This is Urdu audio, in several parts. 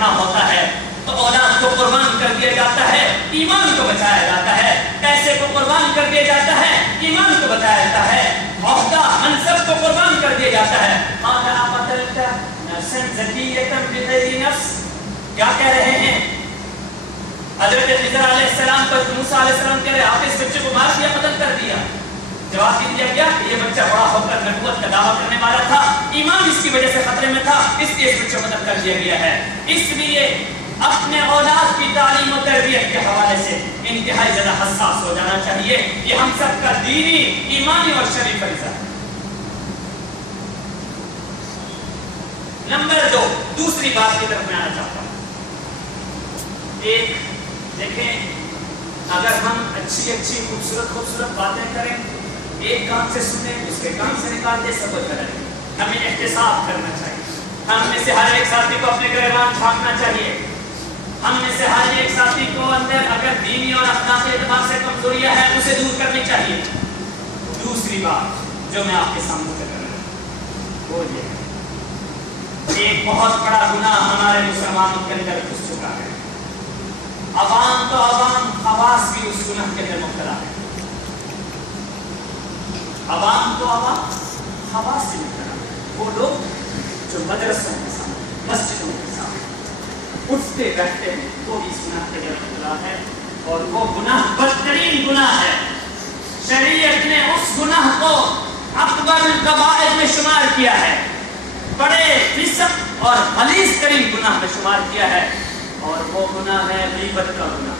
کرنا ہوتا ہے تو اولاد کو قربان کر دیا جاتا ہے، ایمان کو بچایا جاتا ہے، پیسے کو قربان کر دیا جاتا ہے، ایمان کو بچایا جاتا ہے، عہدہ منصب کو قربان کر دیا جاتا ہے۔ کیا کہہ رہے ہیں حضرت خضر علیہ السلام پر؟ موسیٰ علیہ السلام کہہ رہے آپ اس بچے کو مار دیا، قتل کر دیا۔ جواب دیا گیا کہ یہ بچہ بڑا ہو کر نبوت کا دعویٰ کرنے والا تھا، ایمان اس کی وجہ سے خطرے میں تھا، اس لیے اس بچے کو قتل کر دیا گیا ہے۔ اس لیے اپنے اولاد کی تعلیم و تربیت کے حوالے سے انتہائی زیادہ حساس ہو جانا چاہیے۔ یہ ہم سب کا دینی، ایمانی اور شرعی فریضہ ہے۔ نمبر 2، دوسری بات کی طرف میں آنا چاہتا ہوں۔ ایک دیکھیں، اگر ہم اچھی اچھی خوبصورت باتیں کریں، ایک کام سے سنیں دوسرے کام سے نکال دیں، سب غلط ہے۔ ہمیں احتساب کرنا چاہیے۔ ہم میں سے ہر ایک ساتھی کو اپنے گریبان چھاپنا چاہیے۔ ہم میں سے ہر ایک ساتھی کو اندر اگر دینی اور اخلاقی اعتبار سے کمزوریاں ہیں اسے دور کرنی چاہیے۔ دوسری بات جو میں آپ کے سامنے کر رہا ہوں وہ یہ ہے، ایک بہت بڑا گناہ ہمارے مسلمانوں کے اندر گھس چکا ہے۔ عوام تو عوام، خواص بھی اس گناہ کے اندر مبتلا ہے۔ عوام تو عوام، خواص بھی مبتلا ہے۔ وہ لوگ جو مدرسوں کے سامنے، مسجدوں کے سامنے اٹھتے بیٹھتے ہیں وہ بھی اس گناہ کے اندر مبتلا ہے، اور وہ گناہ بدترین گناہ ہے۔ شریعت نے اس گناہ کو اکبر الکبائر میں شمار کیا ہے، بڑے فسق اور غلیظ ترین گناہ میں شمار کیا ہے، اور وہ گناہ ہے غیبت کا گناہ۔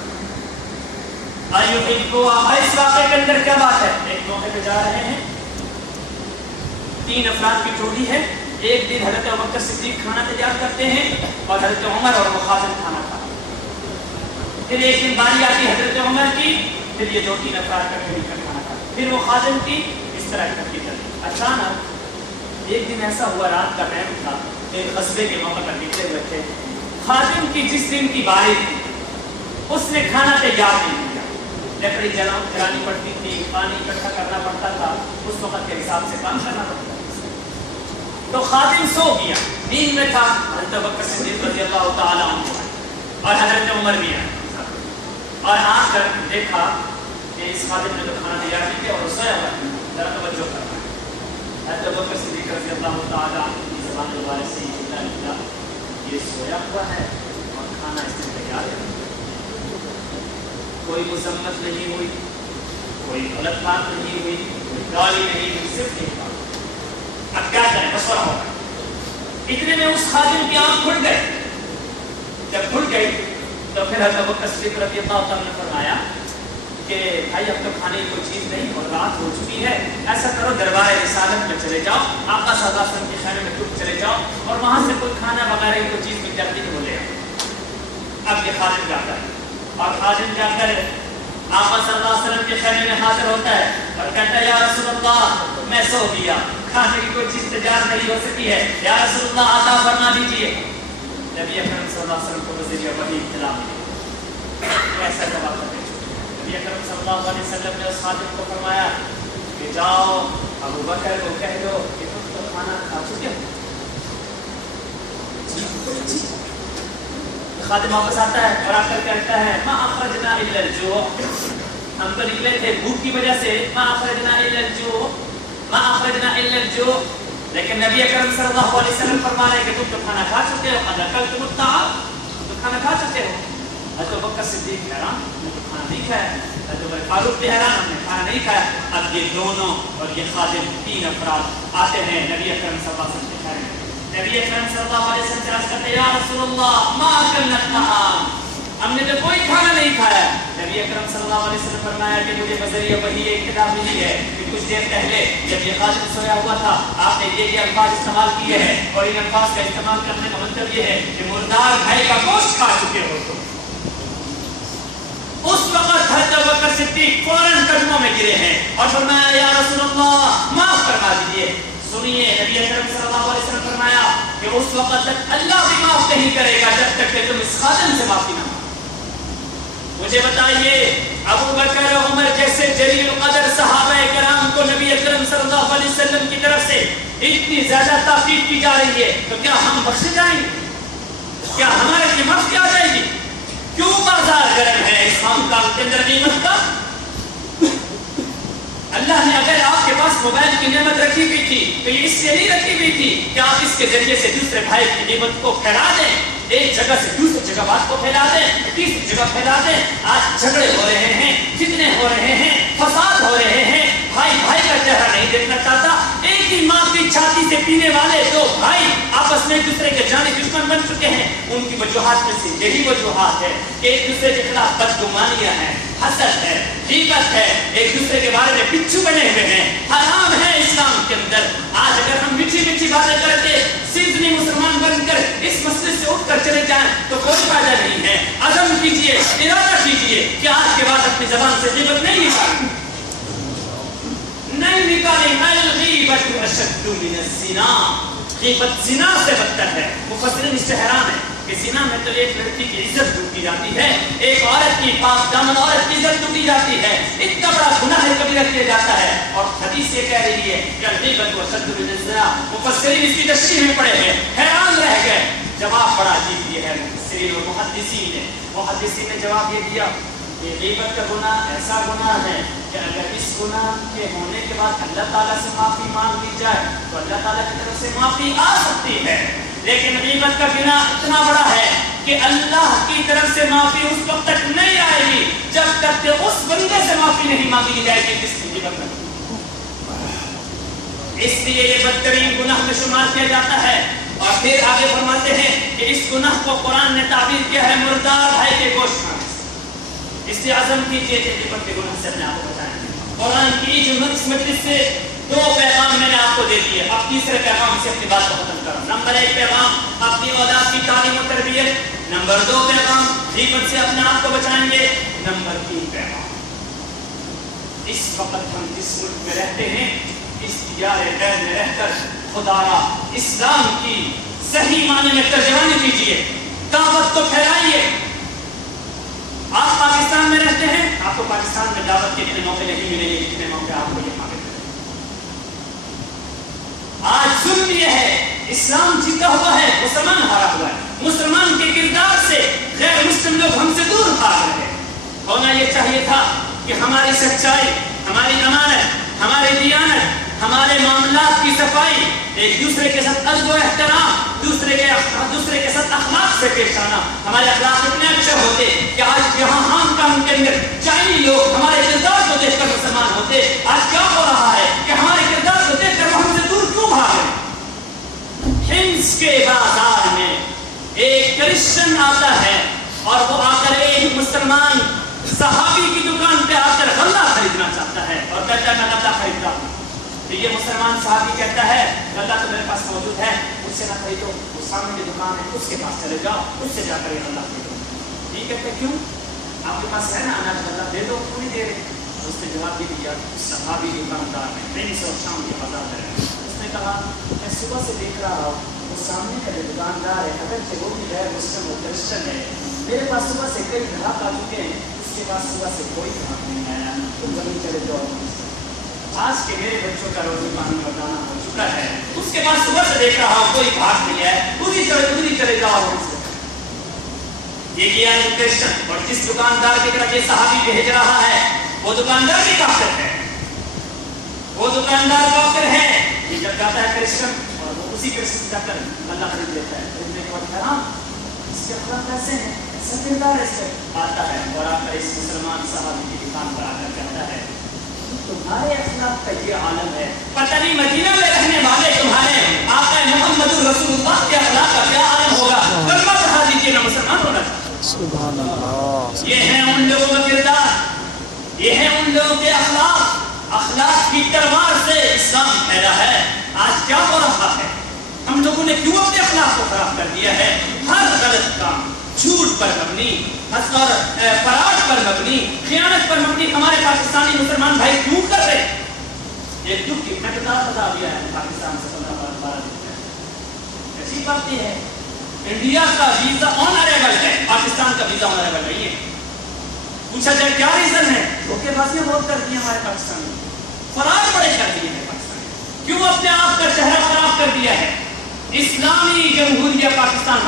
اس واقعے کے اندر کیا بات ہے؟ ایک موقع پہ جا رہے ہیں، 3 افراد کی ٹولی ہے۔ ایک دن حضرت ابوبکر صدیق کھانا تیار کرتے ہیں اور حضرت عمر اور وہ خادم کھانا کھاتے ہیں۔ پھر ایک دن باری آتی حضرت عمر کی، پھر یہ 2-3 افراد کا مل کر کھانا کھاتے ہیں، پھر وہ خادم کی، اس طرح کرتی چلتی۔ اچانک ایک دن ایسا ہوا، رات کا ٹائم تھا، ایک غصبے کے موقع پر نکلے ہوئے تھے۔ خادم کی جس دن کی باری تھی اس نے کھانا تیار نہیں کیا، لکڑی جلانی پڑتی تھی، پانی اکٹھا کرنا پڑتا تھا، اس وقت کے حساب سے کام کرنا پڑتا تھا۔ تو خادم سو گیا، نیند میں تھا۔ حضرت ابوبکر صدیق رضی اللہ تعالی عنہ اور حضرت عمر بھی آئے اور آ کر دیکھا کہ اس خادم نے تو کھانا تیار نہیں کیا اور وہ سویا ہوا ہے، ذرا توجہ کرنا ہے۔ حضرت ابوبکر صدیق رضی اللہ تعالی عنہ کی زبان مبارک سے یہ نکلا، یہ سویا ہوا ہے اور کھانا اس نے تیار ہے۔ کوئی مذمت نہیں ہوئی، کوئی غلط بات نہیں ہوئی، کوئی گالی نہیں ہوئی، صرف ایک بات۔ اب کیا کریں؟ مشورہ ہوگا۔ اتنے میں اس خادم کی آنکھ کھل گئی۔ جب کھل گئی تو پھر حضرت ابوبکر صدیق رضی اللہ عنہ نے فرمایا کہ بھائی اب تو کھانے کی کوئی چیز نہیں اور رات ہو چکی ہے، ایسا کرو دربار رسالت میں چلے جاؤ، آقا صلی اللہ علیہ وسلم کے خیمے میں تم چلے جاؤ اور وہاں سے کوئی کھانا وغیرہ کی کوئی چیز مل جاتی ہے وہ لے آؤ۔ اب یہ خادم جاتا ہے اور خادم جا کر آقا صلی اللہ علیہ وسلم کے خیمے میں حاضر ہوتا ہے اور کہتا ہے یا رسول اللہ میں سو گیا، کھانے کی کوئی چیز تیار نہیں ہو سکی ہے، یا رسول اللہ عطا فرما دیجیے۔ نبی اکرم صلی اللہ علیہ وسلم کو ذریعہ وحی اطلاع ملی، ایسا جواب کرتے نبی اکرم صلی اللہ علیہ وسلم نے اس خادم کو فرمایا کہ جاؤ ابو بکر کو کہہ دو کہ تم تو کھانا کھا چکے ہو۔ خادم واپس آتا ہے اور آ کر کہتا ہے ما اخرجنا الا الجوع، ہم تو نکلے تھے بھوک کی وجہ سے، ما اخرجنا الا الجوع، ما اخرجنا الا الجوع، لیکن نبی اکرم صلی اللہ علیہ وسلم فرما رہے ہیں کہ تم تو کھانا کھا چکے ہو، قد اکلتم الطعام، تم تو کھانا کھا چکے ہو۔ حضرت ابوبکر صدیق حیران، ہم نے تو کھانا نہیں کھایا۔ حضرت عمر فاروق بھی حیران، ہم نے کھانا نہیں کھایا۔ اب یہ دونوں اور یہ خادم 3 افراد آتے ہیں نبی اکرم صلی اللہ علیہ وسلم کے خیمے میں۔ نبی اکرم صلی اللہ علیہ وسلم سے عرض کرتے ہیں یا رسول اللہ ما اکلنا الطعام، ہم نے تو کوئی کھانا نہیں کھایا۔ نبی اکرم صلی اللہ علیہ وسلم فرمایا کہ مجھے بذریعہ وحی اطلاع ملی ہے کہ کچھ دیر پہلے جب یہ خادم سویا ہوا تھا آپ نے یہ الفاظ استعمال کیے ہیں، اور ان الفاظ کا استعمال کرنے کا مطلب یہ ہے کہ مردار بھائی کا گوشت کھا چکے ہو تم۔ اس وقت حضرت ابوبکر صدیق فوراً قدموں میں گرے ہیں اور فرمایا یا رسول اللہ معاف فرما دیجیے۔ سنیے نبی اکرم صلی اللہ علیہ وسلم فرمایا کہ اس وقت تک اللہ بھی معاف نہیں کرے گا جب تک کہ تم اس خادم سے معافی نہ مانگو۔ مجھے بتائیے ابو بکر و عمر جیسے جلیل القدر صحابہ کرام کو نبی اکرم صلی اللہ علیہ وسلم کی طرف سے اتنی زیادہ تاکید کی جا رہی ہے تو کیا ہم بخشے جائیں گے؟ کیا ہمارے قیمت کیا آ جائے گی؟ کیوں بازار گرم ہے اس خانقاہ کے اندر قیمت کا؟ اللہ نے اگر آپ کے پاس موبائل کی نعمت رکھی ہوئی تھی تو یہ اس لیے نہیں رکھی ہوئی تھی کہ آپ اس کے ذریعے سے دوسرے بھائی کی نعمت کو پھیلا دیں، ایک جگہ سے دوسری جگہ بات کو پھیلا دیں، تیسری جگہ پھیلا دیں۔ آج جھگڑے ہو رہے ہیں، فتنے ہو رہے ہیں، فساد ہو رہے ہیں، بھائی بھائی کا چہرہ نہیں دیکھنا چاہتا، ایک ہی ماں کی چھاتی سے پینے والے دو بھائی آپس میں ایک دوسرے کے جانی دشمن بن چکے ہیں۔ ان کی وجوہات میں سے یہی وجوہات ہے کہ ایک دوسرے کے خلاف بدگمانیاں ہیں، حسد ہے، غیبت ہے، ایک دوسرے کے بارے میں بچھو بنے ہوئے ہیں۔ حرام ہے اسلام کے اندر۔ آج اگر ہم میٹھی میٹھی باتیں کر کے صرف مسلمان بن کر اس مسئلے سے اٹھ کر چلے جائیں تو کوئی فائدہ نہیں ہے۔ عزم کیجئے، ارادہ کیجئے کہ آج کے بعد اپنی زبان سے غیبت نہیں نکالیں، نہیں نکالیں۔ الغیبۃ اشد من الزنا، غیبت زنا سے بدتر ہے۔ مفسرین اس سے حیران ہے کہ زنا میں تو ایک لڑکی کی عزت لوٹی جاتی ہے، ایک عورت کی پاک دامن عورت کی عزت لوٹی جاتی ہے، اتنا بڑا گناہ کبیرہ کیا جاتا ہے۔ اور حدیث یہ کہہ رہی ہے کہ الغیبۃ اشد من الزنا۔ مفسرین اس کی تشریح میں پڑے ہیں، حیران رہ گئے۔ جواب بڑا عجیب یہ ہے مفسرین اور محدثین نے جواب یہ دیا کہ غیبت کا گناہ ایسا گناہ ہے کہ اگر اس گناہ کے ہونے کے بعد اللہ تعالیٰ سے معافی مانگ لی جائے تو اللہ تعالیٰ کی طرف سے معافی آ سکتی ہے، لیکن غیبت کا گناہ اتنا بڑا ہے کہ اللہ کی طرف سے معافی اس وقت تک نہیں آئے گی جب تک کہ اس بندے سے معافی نہیں مانگی جائے گی جس کی غیبت ہے۔ اس لیے یہ بدترین گناہ میں شمار کیا جاتا ہے۔ اور پھر آگے فرماتے ہیں کہ اس گناہ کو قرآن نے تعبیر کیا ہے مردار بھائی کے گوشت کھانے سے۔ اس لیے عزم کیجیے کہ غیبت کے گناہ سے اپنے آپ کو بچائیں۔ قرآن کی جو مجلس سے دو پیغام میں نے آپ کو دے دیے، اب تیسرے پیغام سے اپنی بات کو ختم کرو۔ نمبر 1 پیغام اپنی اولاد کی تعلیم و تربیت، نمبر 2 پیغام غیبت سے اپنے آپ کو بچائیں گے، نمبر 3 پیغام اس وقت ہم جس ملک میں رہتے ہیں اس دیار غیر میں رہ کر خدایا اسلام کی صحیح معنی میں ترجمانی کیجیے، دعوت کو پھیلائیے۔ آپ پاکستان میں رہتے ہیں، آپ کو پاکستان میں دعوت کے اتنے موقع نہیں ملیں گے جتنے موقع آپ کو یہاں ملتے ہیں۔ آج ظلم یہ ہے اسلام جیتا ہوا ہے، مسلمان ہارا ہوا ہے۔ مسلمان کے کردار سے غیر مسلم لوگ ہم سے دور بھاگ رہے ہیں۔ ہونا یہ چاہیے تھا کہ ہماری سچائی، ہماری امانت، ہماری دیانت، ہمارے معاملات کی صفائی، ایک دوسرے کے ساتھ ادب و احترام، دوسرے کے ساتھ اخلاق سے پیش آنا، ہمارے اخلاق اتنے اچھے ہوتے کہ آج یہاں ہانگ کانگ کے اندر چائنی لوگ ہمارے کردار کو دیکھ کر مسلمان ہوتے۔ آج کیا ہو رہا ہے کہ ہمارے کردار کو دیکھ کر وہ ہم سے دور کیوں بھاگے؟ ہنس کے بازار میں ایک کرسچن آتا ہے اور وہ آ کر ایک مسلمان صحابی کی دکان پہ آ کر غلہ خریدنا چاہتا ہے اور کہتا ہے میں غلہ خریدتا ہوں۔ تو یہ مسلمان صحابی کہتا ہے غلہ تو میرے پاس موجود ہے، مجھ سے نہ خریدو، وہ سامنے کی دکان ہے اس کے پاس چلے جاؤ، اس سے جا کر یہ غلہ خریدو۔ یہ کہتے کیوں؟ آپ کے پاس ہے نا اناج غلہ، دے دو، کیوں نہیں دے رہے؟ اس نے جواب بھی دیا صحابی دکاندار ہے، میری سو شام کی بازار ہے۔ اس نے کہا میں صبح سے دیکھ رہا ہوں وہ سامنے کا جو دکاندار ہے اگرچہ وہ بھی غیر مسلم اور کرسچن ہے، میرے پاس صبح سے کئی گراہک آ چکے ہیں، اس کے پاس صبح سے کوئی گراہک نہیں آیا، تم زمین چلے جاؤ۔ آج کے میرے بچوں کا روزی پانی بتانا ہو چکا ہے، اس کے بعد صبح سے دیکھ رہا ہوں کوئی بھاگ نہیں ہے، ادھر چلے جاؤ۔ یہ کیا ہے کرسچن، اور جس دکاندار کی طرف یہ صحابی بھیج رہا ہے وہ دکاندار بھی کافر ہے، وہ دکاندار کافر ہے۔ یہ جب جاتا ہے کرسچن اور وہ اسی کرسچن جا کر اللہ خرید لیتا ہے، خریدنے کے بعد حیران اس کے اخلاق کیسے ہیں، ایسا کردار ایسے آتا ہے اور آ کر اس مسلمان صحابی کی دکان پر آ کر کہتا ہے تمہارے اخلاق کا یہ عالم ہے، پتہ نہیں مدینہ میں رہنے والے تمہارے آقا محمد رسول اللہ کے اخلاق کا کیا عالم ہوگا، کلمہ پڑھا دیجیے نہ مسلمان ہونا چاہیے۔ سبحان اللہ۔ یہ ہے ان لوگوں کا کردار، یہ ہے ان لوگوں کے اخلاق کی تلوار سے اسلام پھیلا ہے۔ آج کیا ہو رہا ہے، ہم لوگوں نے کیوں اپنے اخلاق کو خراب کر دیا ہے؟ ہر غلط کام جھوٹ پر مبنی اور فراڈ پر مبنی، خیانت پر مبنی ہمارے پاکستانی مسلمان بھائی کیوں کر رہے ہیں؟ ایک دکھ کی میں کتاب بتا دیا ہے پاکستان سے 15-12 دن ایسی بات یہ ہے انڈیا کا ویزا آن اریول ہے، پاکستان کا ویزا آن اریول نہیں ہے۔ پوچھا جائے کیا ریزن ہے؟ دھوکے بازیاں بہت کرتی ہیں ہمارے پاکستان میں، فراڈ بڑے کر دیے ہیں پاکستان، کیوں اپنے آپ کا چہرہ خراب کر دیا ہے؟ اسلامی جمہوریہ پاکستان